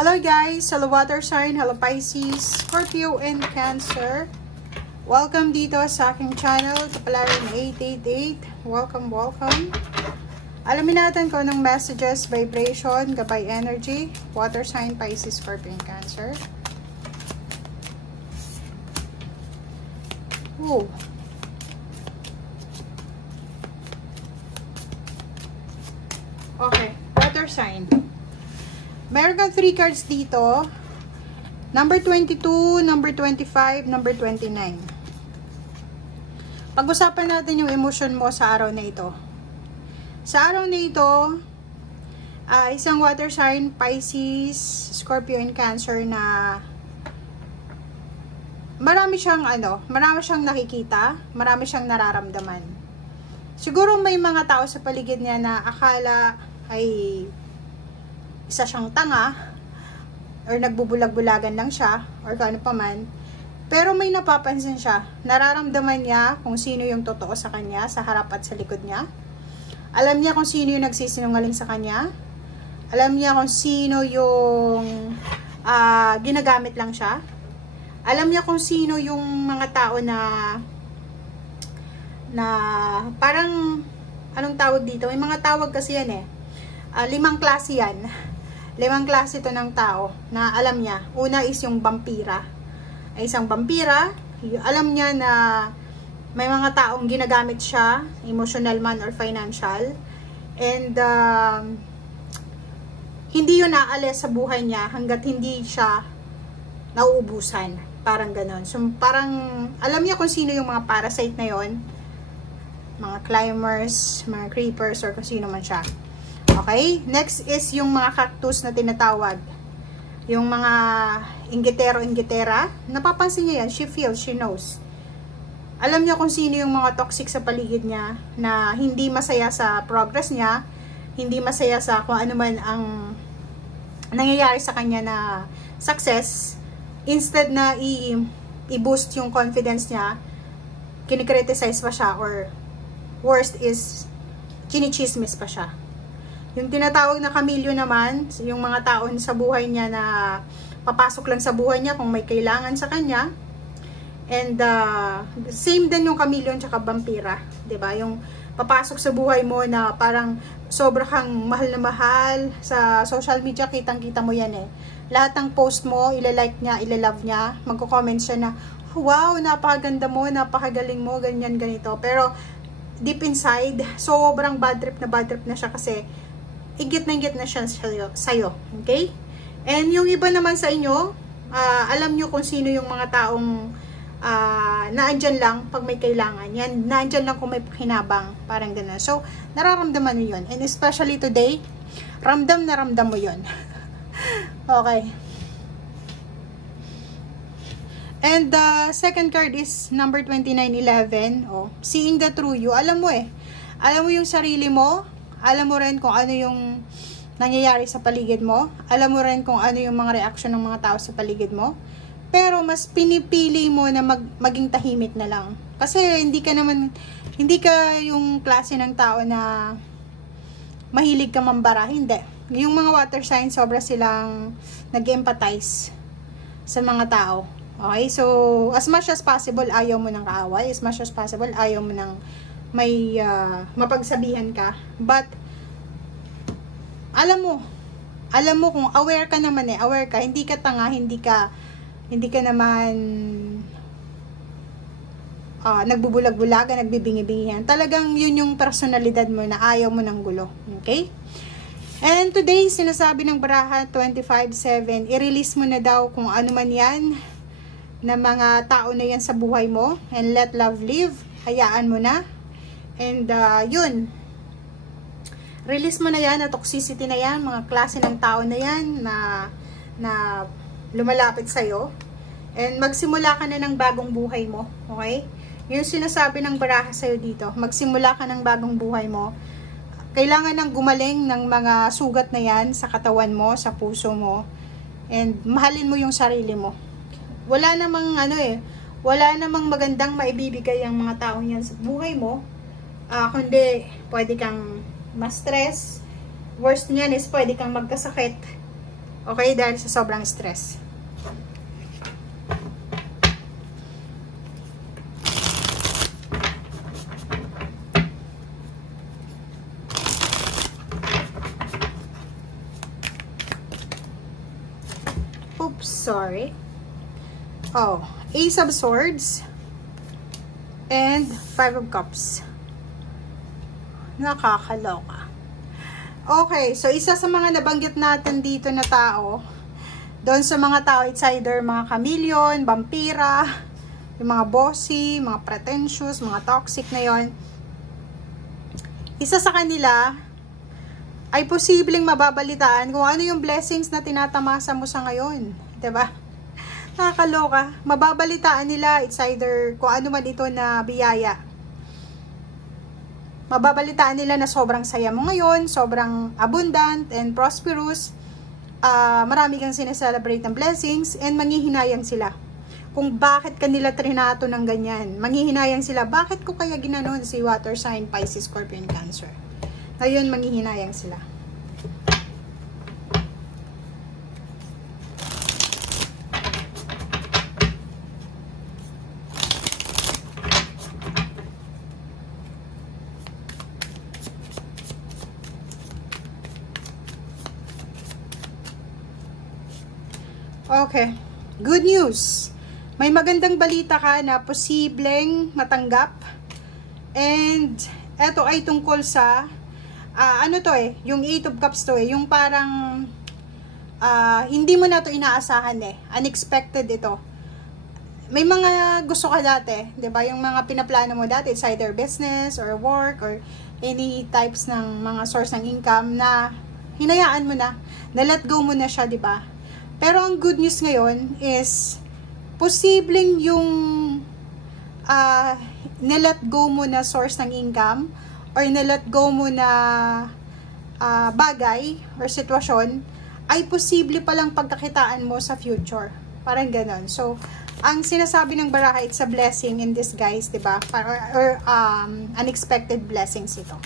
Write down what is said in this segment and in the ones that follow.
Hello guys, hello water sign, hello Pisces, Scorpio, and Cancer. Welcome dito sa aking channel, Kapalaran 888. Welcome, welcome. Alamin natin kung anong messages, vibration, gabay energy, water sign, Pisces, Scorpio, and Cancer. Ooh. Okay, water sign. Meron kang 3 cards dito. Number 22, number 25, number 29. Pag-usapan natin yung emotion mo sa araw na ito. Sa araw na ito, isang water sign, Pisces, Scorpio, and Cancer na marami siyang nakikita, marami siyang nararamdaman. Siguro may mga tao sa paligid niya na akala ay isa siyang tanga or nagbubulag-bulagan lang siya or kung ano pa man, pero may napapansin siya, nararamdaman niya kung sino yung totoo sa kanya, sa harap at sa likod niya. Alam niya kung sino yung nagsisinungaling sa kanya, alam niya kung sino yung ginagamit lang siya, alam niya kung sino yung mga tao na parang anong tawag dito, may mga tawag kasi yan 5 klase yan. 5 klase ito ng tao na alam niya. Una is yung vampira. Ay isang vampira, alam niya na may mga taong ginagamit siya, emotional man or financial. And hindi yun naalis sa buhay niya hanggat hindi siya nauubusan. Parang ganon. So parang alam niya kung sino yung mga parasite na yon, mga climbers, mga creepers, or kung sino man siya. Okay, next is yung mga cactus na tinatawag. Yung mga inggitero-inggitera. Napapansin niya yan. She feels, she knows. Alam niya kung sino yung mga toxic sa paligid niya na hindi masaya sa progress niya, hindi masaya sa kung ano man ang nangyayari sa kanya na success. Instead na i-boost yung confidence niya, kinikriticize pa siya, or worst is chinichismis pa siya. Yung tinatawag na kamilyo naman, yung mga tao sa buhay niya na papasok lang sa buhay niya kung may kailangan sa kanya. And same din yung kamilyo at vampira, 'di ba? Yung papasok sa buhay mo na parang sobra kang mahal na mahal sa social media, kitang-kita mo yan Lahat ng post mo, ila-like niya, ila-love niya, magko-comment siya na, wow, napakaganda mo, napakagaling mo, ganyan, ganito. Pero deep inside, sobrang bad trip na siya kasi igit na siya sa'yo. Okay? And yung iba naman sa inyo, alam nyo kung sino yung mga taong naandyan lang pag may kailangan. Yan, naandyan lang kung may hinabang. Parang gano'n. So, nararamdaman mo yun. And especially today, ramdam na ramdam mo yun. Okay. And the second card is number 2911. Oh, seeing the true you. Alam mo Alam mo yung sarili mo. Alam mo rin kung ano yung nangyayari sa paligid mo. Alam mo rin kung ano yung mga reaction ng mga tao sa paligid mo. Pero mas pinipili mo na maging tahimik na lang. Kasi hindi ka yung klase ng tao na mahilig ka mambara. Hindi. Yung mga water signs, sobra silang nag-empathize sa mga tao. Okay? So, as much as possible, ayaw mo ng kaaway. As much as possible, ayaw mo ng may mapagsabihan ka. But alam mo kung aware ka naman aware ka, hindi ka tanga, hindi ka naman nagbubulag-bulagan, nagbibingi-bingihan. Talagang yun yung personalidad mo na ayaw mo ng gulo. Okay? And today, sinasabi ng baraha 25/7, i-release mo na daw kung ano man yan na mga tao na yan sa buhay mo, and let love live. Hayaan mo na. And yun, release mo na yan, na toxicity na yan, mga klase ng tao na yan na lumalapit sa'yo. And magsimula ka na ng bagong buhay mo. Okay? Yung sinasabi ng baraha sa'yo dito, magsimula ka ng bagong buhay mo. Kailangan ng gumaling ng mga sugat na yan sa katawan mo, sa puso mo. And mahalin mo yung sarili mo. Wala namang wala namang magandang maibibigay ang mga taong yan sa buhay mo. Kundi pwede kang ma-stress. Worst niyan is pwede kang magkasakit. Okay, dahil sa sobrang stress. Oops, sorry. Oh, Ace of Swords and Five of Cups. Nakakaloka. Okay, so isa sa mga nabanggit natin dito na tao, doon sa mga tao, it's either mga chameleon, vampira, yung mga bossy, mga pretentious, mga toxic na yon. Isa sa kanila ay posibleng mababalitaan kung ano yung blessings na tinatamasa mo sa ngayon. 'Di ba? Nakakaloka. Mababalitaan nila, it's either kung ano man ito na biyaya. Mababalitaan nila na sobrang saya mo ngayon, sobrang abundant and prosperous. Marami kang sineselebrate ng blessings and manghihinayang sila. Kung bakit kanila trinato ng ganyan. Manghihinayang sila, bakit ko kaya ginanon si water sign, Pisces, Scorpion, Cancer. Ngayon, manghihinayang sila. Okay, good news. May magandang balita ka na posibleng matanggap. And eto ay tungkol sa ano to yung Eight of Cups to yung parang hindi mo na to inaasahan unexpected ito. May mga gusto ka dati, 'di ba? Yung mga pinaplano mo dati, it's either business or work or any types ng mga source ng income na hinayaan mo na let go mo na siya, 'di ba? Pero ang good news ngayon is, posibleng yung nilet go mo na source ng income or nilet go mo na bagay or sitwasyon ay posible palang pagkakitaan mo sa future. Parang ganon. So, ang sinasabi ng baraha, it's a blessing in disguise, diba? Or unexpected blessings ito.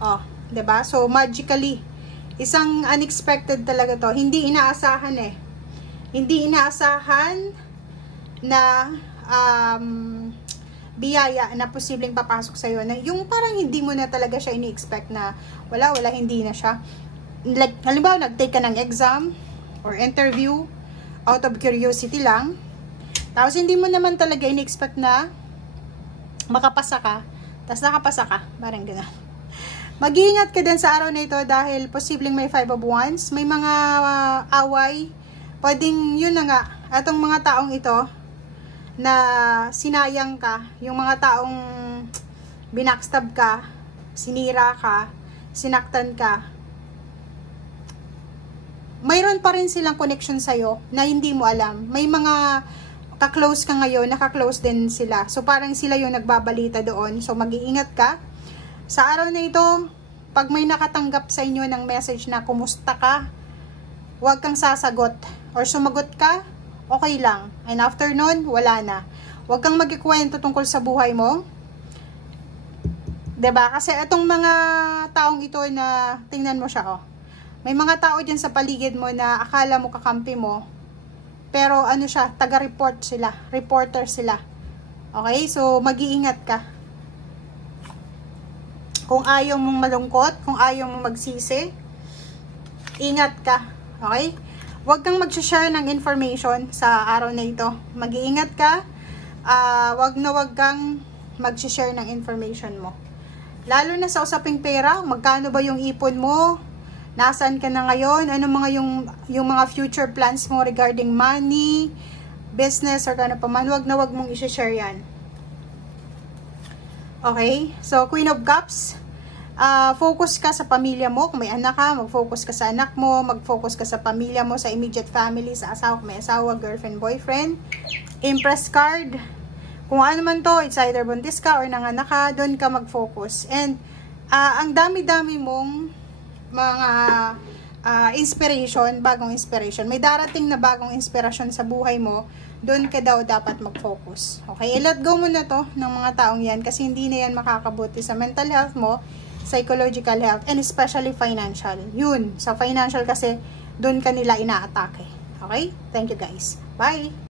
Oh. 'Di ba? So, magically, isang unexpected talaga to. Hindi inaasahan Hindi inaasahan na biyaya na posibleng papasok sa'yo. Na yung parang hindi mo na talaga siya ini-expect na wala, hindi na siya. Like, halimbawa, nag-take ka ng exam or interview out of curiosity lang. Tapos, hindi mo naman talaga ini-expect na makapasa ka. Tapos, nakapasa ka. Parang gano'n. Mag-iingat ka din sa araw na ito dahil posibleng may Five of Wands. May mga away. Pwedeng, yun na nga, atong mga taong ito na sinayang ka. Yung mga taong binackstab ka, sinira ka, sinaktan ka. Mayroon pa rin silang connection sa'yo na hindi mo alam. May mga kaklose ka ngayon, nakaklose din sila. So, parang sila yung nagbabalita doon. So, mag-iingat ka. Sa araw na ito, pag may nakatanggap sa inyo ng message na kumusta ka, huwag kang sasagot. Or sumagot ka, okay lang. And after nun, wala na. Huwag kang magkikwento tungkol sa buhay mo. 'Di ba? Kasi itong mga taong ito na, tingnan mo siya, May mga tao dyan sa paligid mo na akala mo kakampi mo. Pero ano siya, taga-report sila. Reporter sila. Okay? So, mag-iingat ka. Kung ayaw mong malungkot, kung ayaw mong magsisi, ingat ka. Okay? Huwag kang mag-share ng information sa araw na ito. Mag-iingat ka. Huwag kang mag-share ng information mo. Lalo na sa usaping pera, magkano ba yung ipon mo? Nasaan ka na ngayon? Ano mga yung mga future plans mo regarding money, business, or ano pa man? Huwag mong i-share yan. Okay? So, Queen of Cups, focus ka sa pamilya mo. Kung may anak ka, mag-focus ka sa anak mo, mag-focus ka sa pamilya mo, sa immediate family, sa asawa, kung may asawa, girlfriend, boyfriend. Empress card, kung ano man to, it's either buntis ka or nanganak ka, doon ka mag-focus. And, ang dami-dami mong mga inspiration, bagong inspiration. May darating na bagong inspirasyon sa buhay mo, doon ka daw dapat mag-focus. Okay? I-let go mo na to ng mga taong yan kasi hindi na yan makakabuti sa mental health mo psychological health, and especially financial. Yun, sa financial kasi, doon kanila ina-atake. Okay? Thank you guys. Bye!